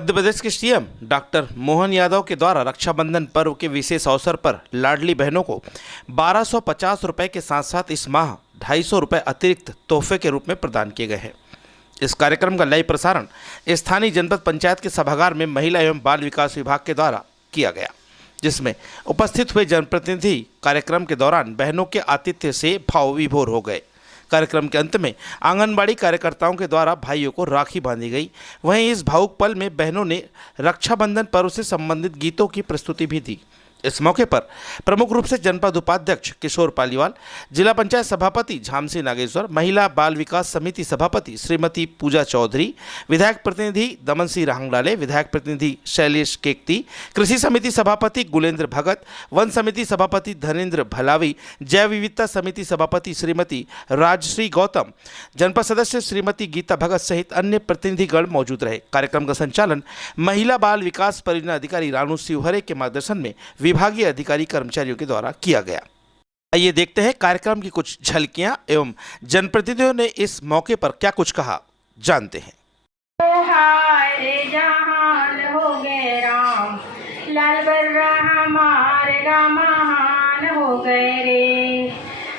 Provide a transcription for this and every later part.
मध्य प्रदेश के CM doctor Mohan Yadav के द्वारा रक्षाबंधन पर्व के विशेष अवसर पर लाडली बहनों को 1250 रुपये के साथ साथ इस माह 250 रुपये अतिरिक्त तोहफे के रूप में प्रदान किए गए हैं। इस कार्यक्रम का लाइव प्रसारण स्थानीय जनपद पंचायत के सभागार में महिला एवं बाल विकास विभाग के द्वारा किया गया, जिसमें उपस्थित हुए जनप्रतिनिधि कार्यक्रम के दौरान बहनों के आतिथ्य से भाव विभोर हो गए। कार्यक्रम के अंत में आंगनबाड़ी कार्यकर्ताओं के द्वारा भाइयों को राखी बांधी गई। वहीं इस भावुक पल में बहनों ने रक्षाबंधन पर्व से संबंधित गीतों की प्रस्तुति भी दी। इस मौके पर प्रमुख रूप से जनपद उपाध्यक्ष किशोर पालीवाल, जिला पंचायत सभापति झामसी नागेश्वर, महिला बाल विकास समिति सभापति श्रीमती पूजा चौधरी, विधायक प्रतिनिधि दमन सिंह राहंगडाले, विधायक प्रतिनिधि शैलेश केकती, कृषि समिति सभापति गुलेंद्र भगत, वन समिति सभापति धनेन्द्र भलावी, जैव विविधता समिति सभापति श्रीमती राजश्री गौतम, जनपद सदस्य श्रीमती गीता भगत सहित अन्य प्रतिनिधिगण मौजूद रहे। कार्यक्रम का संचालन महिला बाल विकास परियोजना अधिकारी रानू शिवहरे के मार्गदर्शन में विभागीय अधिकारी कर्मचारियों के द्वारा किया गया। आइए देखते हैं कार्यक्रम की कुछ झलकियां एवं जनप्रतिनिधियों ने इस मौके पर क्या कुछ कहा, जानते हैं। जहान हो गए राम, लाल बर्रा हमारे गाँव महान हो गए रे।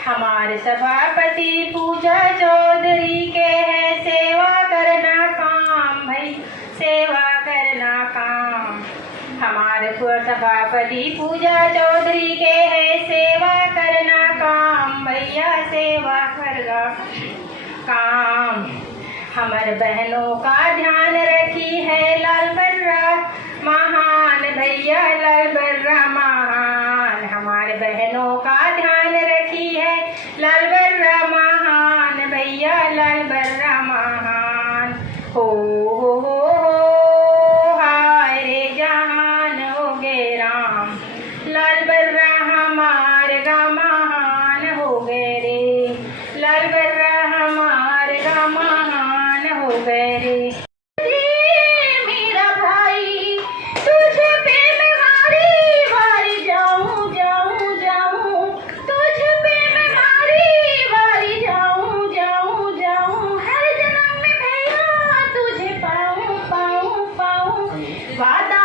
हमारे सभापति पूजा चौधरी के है सेवा करना काम, भाई सेवा करना काम। हमारे सभापति पूजा चौधरी के है सेवा करना काम, भैया सेवा करना काम। हमारे बहनों का ध्यान रखी है लाल बर्रा महान, भैया लाल बर्रा महान। हमारे बहनों का ध्यान रखी है लाल बर्रा महान, भैया लाल बर्रा महान। हो लाल बर्रा हमारे गाँव महान हो गए रे, लाल बर्रा हमारे गाँव महान हो गए रे। मेरा भाई तुझ पे मैं वारी वारी जाऊं जाऊं जाऊं, तुझ पे मैं वारी वारी जाऊं जाऊं जाऊं। हर जन्म में भैया तुझे पाऊं पाऊं पाऊं। वादा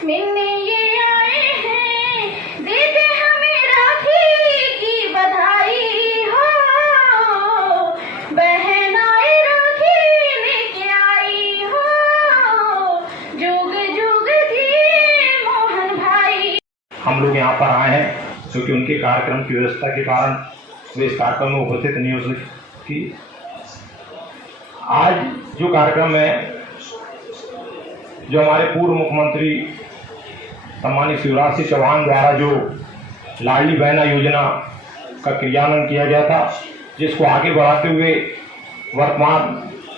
मिलने ये आए हैं, देते हमें राखी की बधाई हो। बहन आई राखी लेके आई हो, जुग जुग जिए मोहन भाई। हम लोग यहाँ पर आए हैं क्योंकि उनके कार्यक्रम की व्यवस्था के कारण वे इस कार्यक्रम में उपस्थित नहीं हो सकी। आज जो कार्यक्रम है, जो हमारे पूर्व मुख्यमंत्री सम्मानित शिवराज सिंह चौहान द्वारा जो लाडली बहना योजना का क्रियान्वयन किया गया था, जिसको आगे बढ़ाते हुए वर्तमान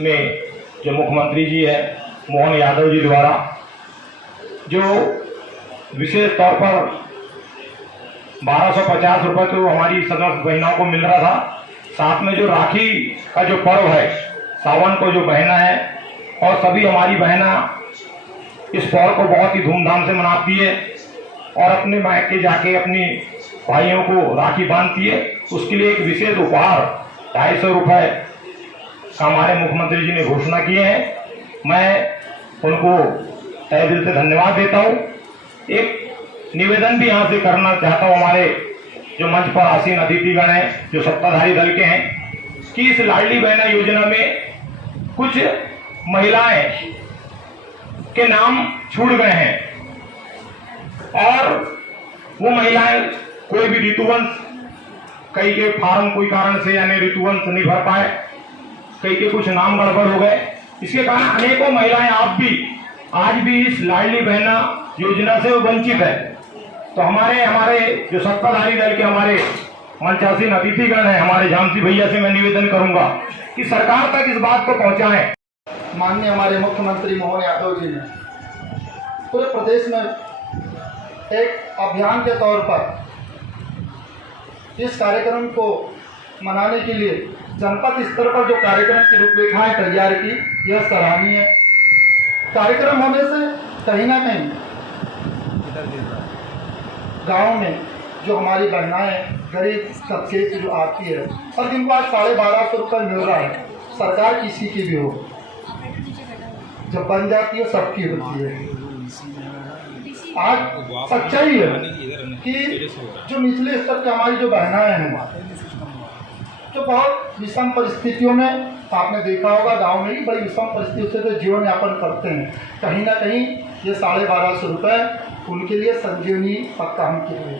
में जो मुख्यमंत्री जी है मोहन यादव जी द्वारा जो विशेष तौर पर 1250 रुपये तो हमारी सदस्य बहनों को मिल रहा था, साथ में जो राखी का जो पर्व है, सावन को जो बहना है और सभी हमारी बहना इस पर्व को बहुत ही धूमधाम से मनाती है और अपने मायके जाके अपनी भाइयों को राखी बांधती है। उसके लिए एक विशेष उपहार 250 रुपये का हमारे मुख्यमंत्री जी ने घोषणा किए हैं। मैं उनको तहे दिल से धन्यवाद देता हूँ। एक निवेदन भी यहाँ से करना चाहता हूँ, हमारे जो मंच पर आसीन अतिथिगण हैं, जो सत्ताधारी दल के हैं, कि इस लाडली बहना योजना में कुछ महिलाएं के नाम छूट गए हैं और वो महिलाएं कोई भी ऋतुवंश, कई के फार्म कोई कारण से यानी ऋतुवंश नहीं भर पाए, कई के कुछ नाम गड़बड़ हो गए। इसके कारण अनेकों महिलाएं आज भी इस लाडली बहना योजना से वंचित है। तो हमारे जो सत्ताधारी दल के हमारे मंचासीन अतिथिगण हैं, हमारे झामसी भैया से मैं निवेदन करूंगा कि सरकार तक इस बात को पहुंचाएं। माननीय हमारे मुख्यमंत्री मोहन यादव जी ने पूरे प्रदेश में एक अभियान के तौर पर इस कार्यक्रम को मनाने के लिए जनपद स्तर पर जो कार्यक्रम की रूपरेखाएं तैयार की, यह सराहनीय कार्यक्रम होने से कहीं ना कहीं गांव में जो हमारी बहनाएं गरीब तबके की जो आती है और जिनको आज 1250 रुपये मिल रहा है, सरकार किसी की भी हो, जब बन जाती है सबकी होती है। आज सच्चाई है कि जो निचले स्तर की हमारी जो बहनाएं हैं, जो बहुत विषम परिस्थितियों में, आपने देखा होगा गांव में ही बड़ी विषम परिस्थितियों से जो जीवन यापन करते हैं, कहीं ना कहीं ये 1250 रुपये उनके लिए संजीवनी का काम के लिए।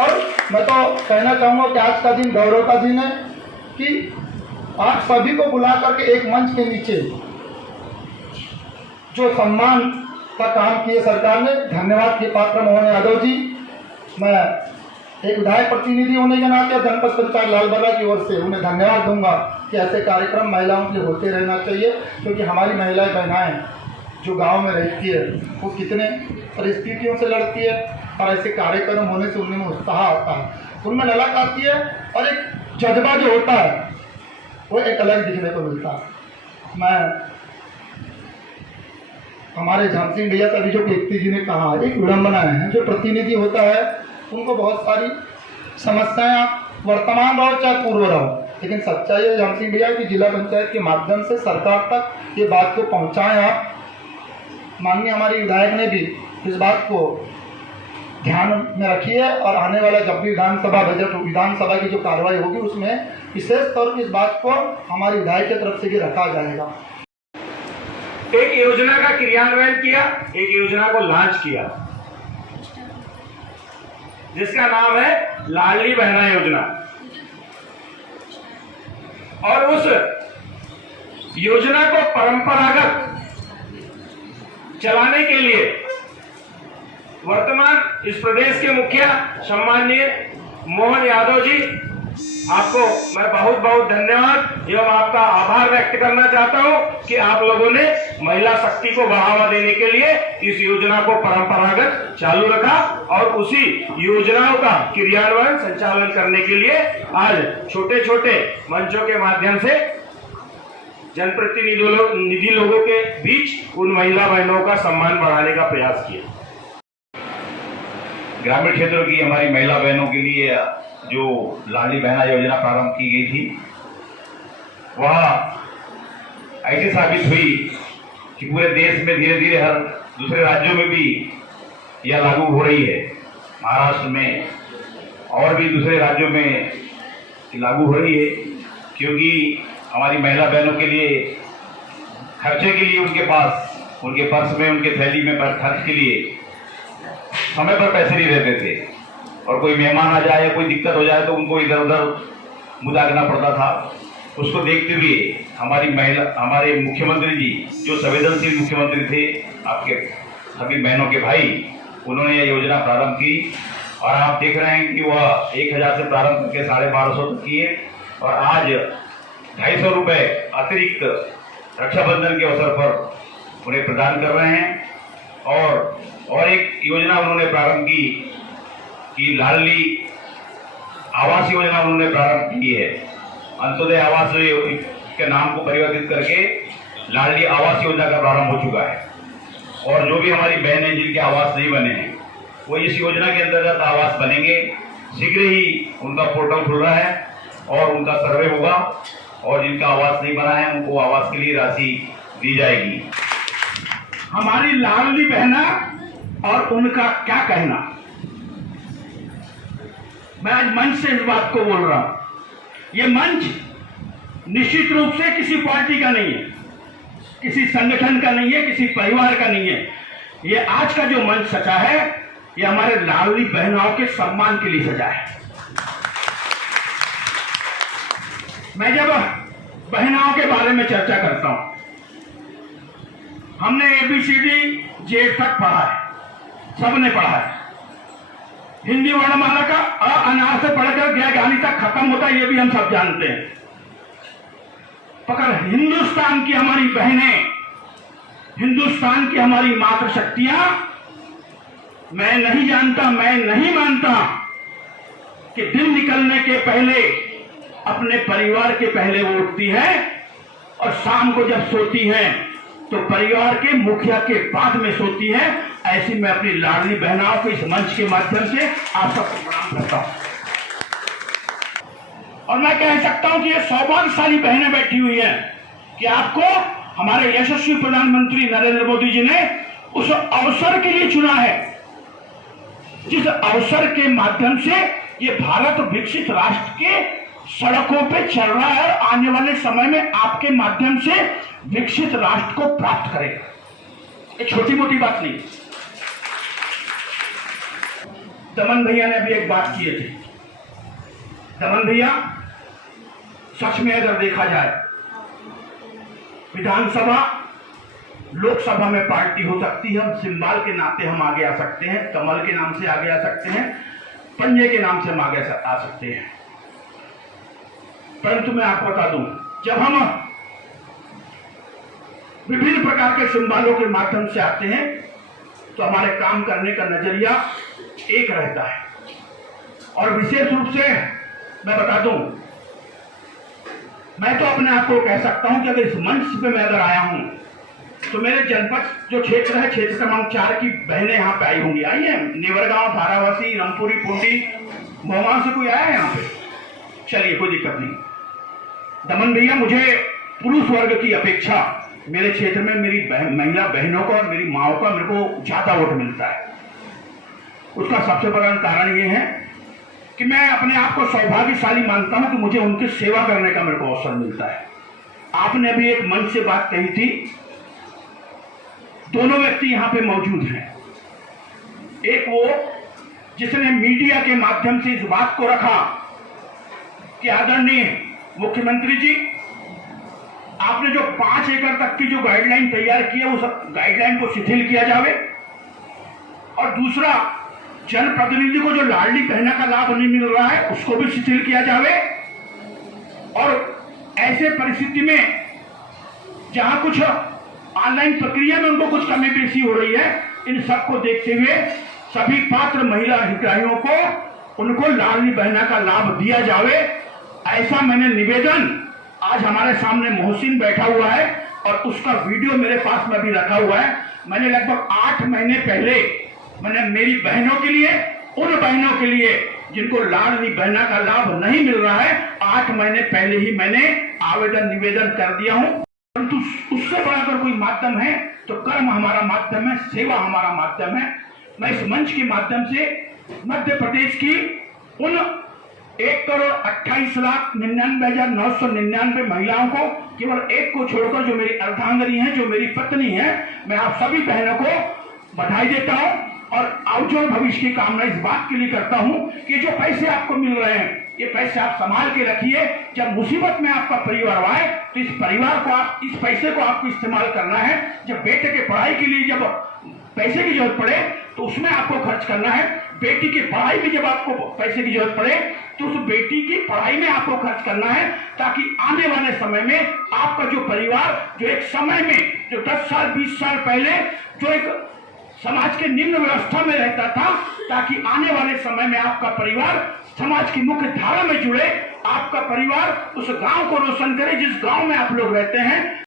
और मैं तो कहना चाहूँगा कि आज का दिन गौरव का दिन है कि आप सभी को बुला करके एक मंच के नीचे जो सम्मान का काम किए सरकार ने, धन्यवाद के पात्र मोहन यादव जी। मैं एक विधायक प्रतिनिधि होने के नाते जनपद पंचायत लालबर्रा की ओर से उन्हें धन्यवाद दूंगा कि ऐसे कार्यक्रम महिलाओं के लिए होते रहना चाहिए, क्योंकि हमारी महिलाएं बहनाएं जो गांव में रहती है वो कितने परिस्थितियों से लड़ती है, और ऐसे कार्यक्रम होने से उनमें उत्साह आता है, उनमें ललक आती है, और एक जज्बा जो होता है वो एक अलग दिखने को मिलता है। मैं हमारे झांसी भैया का भी जो कीर्ति जी ने कहा, एक विडम्बना है, जो प्रतिनिधि होता है उनको बहुत सारी समस्याएं, वर्तमान रहो चाहे पूर्व रहो, लेकिन सच्चाई है झांसी भैया की जिला पंचायत के माध्यम से सरकार तक ये बात को पहुंचाएं आप। माननीय हमारी विधायक ने भी इस बात को ध्यान में रखी है, और आने वाला जब भी विधानसभा बजट, विधानसभा की जो कार्रवाई होगी उसमें विशेष तौर पर इस बात को हमारी विधायक की तरफ से भी रखा जाएगा। एक योजना का क्रियान्वयन किया, एक योजना को लॉन्च किया जिसका नाम है लाडली बहना योजना। और उस योजना को परंपरागत चलाने के लिए वर्तमान इस प्रदेश के मुखिया सम्माननीय मोहन यादव जी, आपको मैं बहुत बहुत धन्यवाद एवं आपका आभार व्यक्त करना चाहता हूं कि आप लोगों ने महिला शक्ति को बढ़ावा देने के लिए इस योजना को परंपरागत चालू रखा, और उसी योजनाओं का क्रियान्वयन संचालन करने के लिए आज छोटे छोटे मंचों के माध्यम से जनप्रतिनिधि लोगों के बीच उन महिला बहनों का सम्मान बढ़ाने का प्रयास किया। ग्रामीण क्षेत्रों की हमारी महिला बहनों के लिए जो लाडली बहना योजना प्रारंभ की गई थी, वह ऐसी साबित हुई कि पूरे देश में धीरे धीरे हर दूसरे राज्यों में भी यह लागू हो रही है। महाराष्ट्र में और भी दूसरे राज्यों में लागू हो रही है, क्योंकि हमारी महिला बहनों के लिए खर्चे के लिए उनके पास, उनके पर्स में, उनके थैली में खर्च के लिए समय पर पैसे नहीं रहते थे, और कोई मेहमान आ जाए या कोई दिक्कत हो जाए तो उनको इधर उधर मुँह दागना पड़ता था। उसको देखते हुए हमारे मुख्यमंत्री जी, जो संवेदनशील मुख्यमंत्री थे, आपके सभी बहनों के भाई, उन्होंने यह योजना प्रारंभ की, और आप देख रहे हैं कि वह 1000 से प्रारंभ करके 1250 तक की है, और आज 250 रुपये अतिरिक्त रक्षाबंधन के अवसर पर उन्हें प्रदान कर रहे हैं। और एक योजना उन्होंने प्रारंभ की कि लाडली आवास योजना उन्होंने प्रारंभ की है। अंत्योदय आवास के नाम को परिवर्तित करके लाडली आवास योजना का प्रारंभ हो चुका है, और जो भी हमारी बहनें जिनके आवास नहीं बने हैं वो इस योजना के अंतर्गत आवास बनेंगे। शीघ्र ही उनका पोर्टल खुल रहा है और उनका सर्वे होगा, और जिनका आवास नहीं बना है उनको आवास के लिए राशि दी जाएगी। हमारी लाडली बहना और उनका क्या कहना, मैं आज मंच से इस बात को बोल रहा हूं। ये मंच निश्चित रूप से किसी पार्टी का नहीं है, किसी संगठन का नहीं है, किसी परिवार का नहीं है। ये आज का जो मंच सजा है, ये हमारे लाडली बहनाओं के सम्मान के लिए सजा है। मैं जब बहनाओं के बारे में चर्चा करता हूं, हमने ABCD जेड तक पढ़ा है, सबने पढ़ा है। हिंदी वर्णमाला का अ अनार से पढ़कर ज्ञानी तक खत्म होता है, ये भी हम सब जानते हैं। मगर हिंदुस्तान की हमारी बहनें, हिंदुस्तान की हमारी मातृशक्तियां, मैं नहीं जानता, मैं नहीं मानता कि दिन निकलने के पहले अपने परिवार के पहले वो उठती है, और शाम को जब सोती हैं तो परिवार के मुखिया के बाद में सोती है। ऐसी मैं अपनी लाडली बहनाओं को इस मंच के माध्यम से आप सबको प्रणाम करता हूं। और मैं कह सकता हूं कि ये सौभाग्यशाली बहनें बैठी हुई हैं कि आपको हमारे यशस्वी प्रधानमंत्री नरेंद्र मोदी जी ने उस अवसर के लिए चुना है, जिस अवसर के माध्यम से ये भारत विकसित राष्ट्र के सड़कों पे चल रहा है और आने वाले समय में आपके माध्यम से विकसित राष्ट्र को प्राप्त करेगा। ये छोटी मोटी बात नहीं। दमन भैया ने अभी एक बात किए थे। दमन भैया, सच में अगर देखा जाए, विधानसभा लोकसभा में पार्टी हो सकती है, हम सिंबल के नाते हम आगे आ सकते हैं, कमल के नाम से आगे आ सकते हैं, पंजे के नाम से हम आगे आ सकते हैं। परंतु मैं आपको बता दूं, जब हम विभिन्न प्रकार के सिंबलों के माध्यम से आते हैं तो हमारे काम करने का नजरिया एक रहता है। और विशेष रूप से मैं बता दूं, मैं तो अपने आप को कह सकता हूं कि अगर इस मंच पे मैं अगर आया हूं तो मेरे जनपद जो क्षेत्र है, क्षेत्र क्रमांक 4 की बहनें यहाँ पे आई होंगी। आई है नेवरगांव, धारावासी, रामपुरी, पुंडी, मोहगांव से कोई आया है यहाँ पे? चलिए, कोई दिक्कत नहीं। दमन भैया, मुझे पुरुष वर्ग की अपेक्षा मेरे क्षेत्र में मेरी महिला बहनों को और मेरी माओ का मेरे को ज्यादा वोट मिलता है। उसका सबसे बड़ा कारण ये है कि मैं अपने आप को सौभाग्यशाली मानता हूं कि मुझे उनकी सेवा करने का मेरे को अवसर मिलता है। आपने अभी एक मंच से बात कही थी, दोनों व्यक्ति यहां पे मौजूद हैं। एक वो जिसने मीडिया के माध्यम से इस बात को रखा कि आदरणीय मुख्यमंत्री जी, आपने जो 5 एकड़ तक की जो गाइडलाइन तैयार की है, उस गाइडलाइन को शिथिल किया जावे। और दूसरा, जनप्रतिनिधि को जो लाडली बहना का लाभ नहीं मिल रहा है, उसको भी शिथिल किया जावे। और ऐसे परिस्थिति में जहां कुछ ऑनलाइन प्रक्रिया में उनको कुछ कमी पेशी हो रही है, इन सबको देखते हुए सभी पात्र महिला हितग्राहियों को उनको लाडली बहना का लाभ दिया जावे। ऐसा मैंने निवेदन, आज हमारे सामने मोहसिन बैठा हुआ है और उसका वीडियो मेरे पास में भी रखा हुआ है। मैंने लगभग 8 महीने पहले मैंने मेरी बहनों के लिए, उन बहनों के लिए जिनको लाडली बहना का लाभ नहीं मिल रहा है, 8 महीने पहले ही मैंने आवेदन निवेदन कर दिया हूं। परंतु उससे बड़ा अगर कोई माध्यम है तो कर्म हमारा माध्यम है, सेवा हमारा माध्यम है। मैं इस मंच के माध्यम से मध्य प्रदेश की उन 1,28,99,999 महिलाओं को, केवल एक को छोड़कर, जो मेरी अर्धांगिनी है, जो मेरी पत्नी है, मैं आप सभी बहनों को बधाई देता हूं और उज्जवल भविष्य की कामना इस बात के लिए करता हूं कि जो पैसे आपको मिल रहे हैं, ये पैसे आप संभाल के रखिए। जब मुसीबत में आपका परिवार आए तो इस परिवार को आप, इस पैसे को आपको इस्तेमाल करना है। जब बेटे के पढ़ाई के लिए जब पैसे की जरूरत पड़े तो उसमें आपको खर्च करना है। बेटी की पढ़ाई में जब आपको पैसे की जरूरत पड़े तो उस बेटी की पढ़ाई में आपको खर्च करना है, ताकि आने वाले समय में आपका जो परिवार, जो एक समय में, जो 10 साल 20 साल पहले जो एक समाज के निम्न व्यवस्था में रहता था, ताकि आने वाले समय में आपका परिवार समाज की मुख्य धारा में जुड़े, आपका परिवार उस गांव को रोशन करे जिस गांव में आप लोग रहते हैं।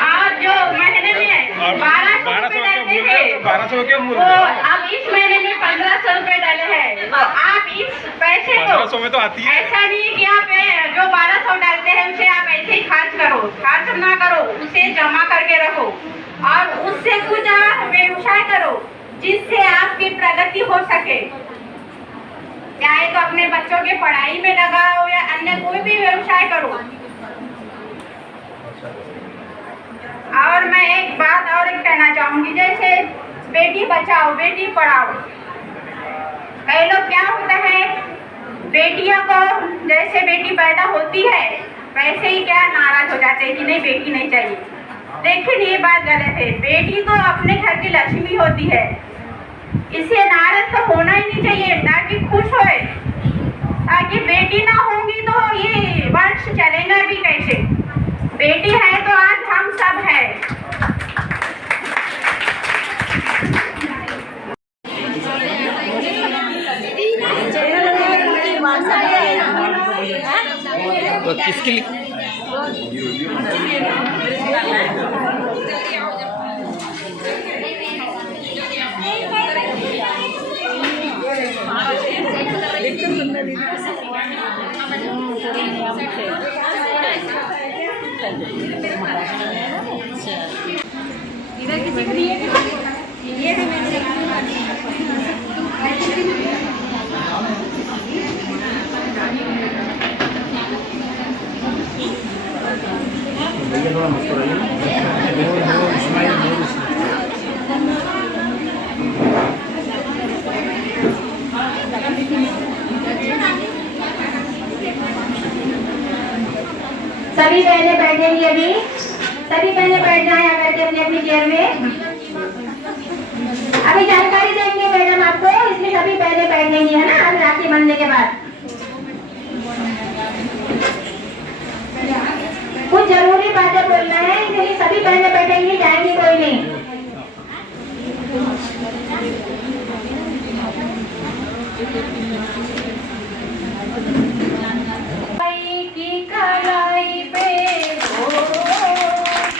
आज जो महीने में 1200 रुपए डालते थे, 1200 के मूल, वो अब इस महीने में 1500 रुपए डाले हैं। तो आप इस पैसे को 1500 में तो आती है। ऐसा नहीं कि आप जो 1200 डालते हैं उसे आप ऐसे ही खर्च करो, खर्च ना करो, उसे जमा करके रखो और उससे कुछ आप व्यवसाय करो जिससे आपकी प्रगति हो सके। चाहे तो अपने बच्चों के पढ़ाई में लगाओ या अन्य कोई भी व्यवसाय करो। और मैं एक बात और कहना चाहूंगी, जैसे बेटी बचाओ बेटी पढ़ाओ। कई लोग क्या होता है, बेटियों को जैसे बेटी पैदा होती है वैसे ही क्या नाराज हो जाते हैं कि नहीं बेटी नहीं चाहिए। लेकिन ये बात गलत है। बेटी तो अपने घर की लक्ष्मी होती है, इसे नाराज तो होना ही नहीं चाहिए, ताकि खुश होए। ताकि बेटी ना होंगी तो ये वंश चलेगा भी कैसे। बेटी है तो आज हम सब हैं। तो किसके लिए सभी बहनें बैठेंगी अभी, सभी बहनें बैठ जाएं आकर के अपनी अपनी चेयर में। अभी जानकारी देंगे मैडम आपको, इसलिए सभी बहनें बैठेंगी, है ना, अब राखी बनने के बाद। कुछ जरूरी बातें बोलना है, इसलिए सभी बहनें बैठेंगी, जाएंगी कोई नहीं। भाई की कलाई पे हो,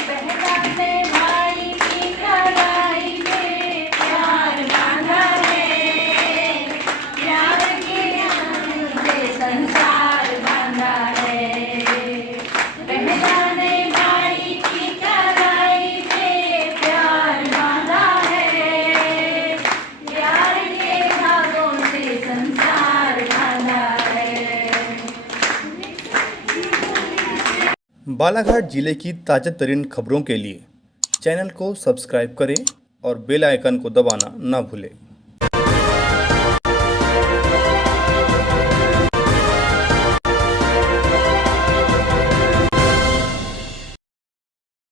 बहना ने भाई की कलाई पे प्यार बांधा है, प्यार के से संसार बांधा है। बहना ने भाई की कलाई पे प्यार बांधा है, प्यार के धागों से संसार बांधा है। बालाघाट जिले की ताज़ा तरीन खबरों के लिए चैनल को सब्सक्राइब करें और बेल आइकन को दबाना ना भूलें।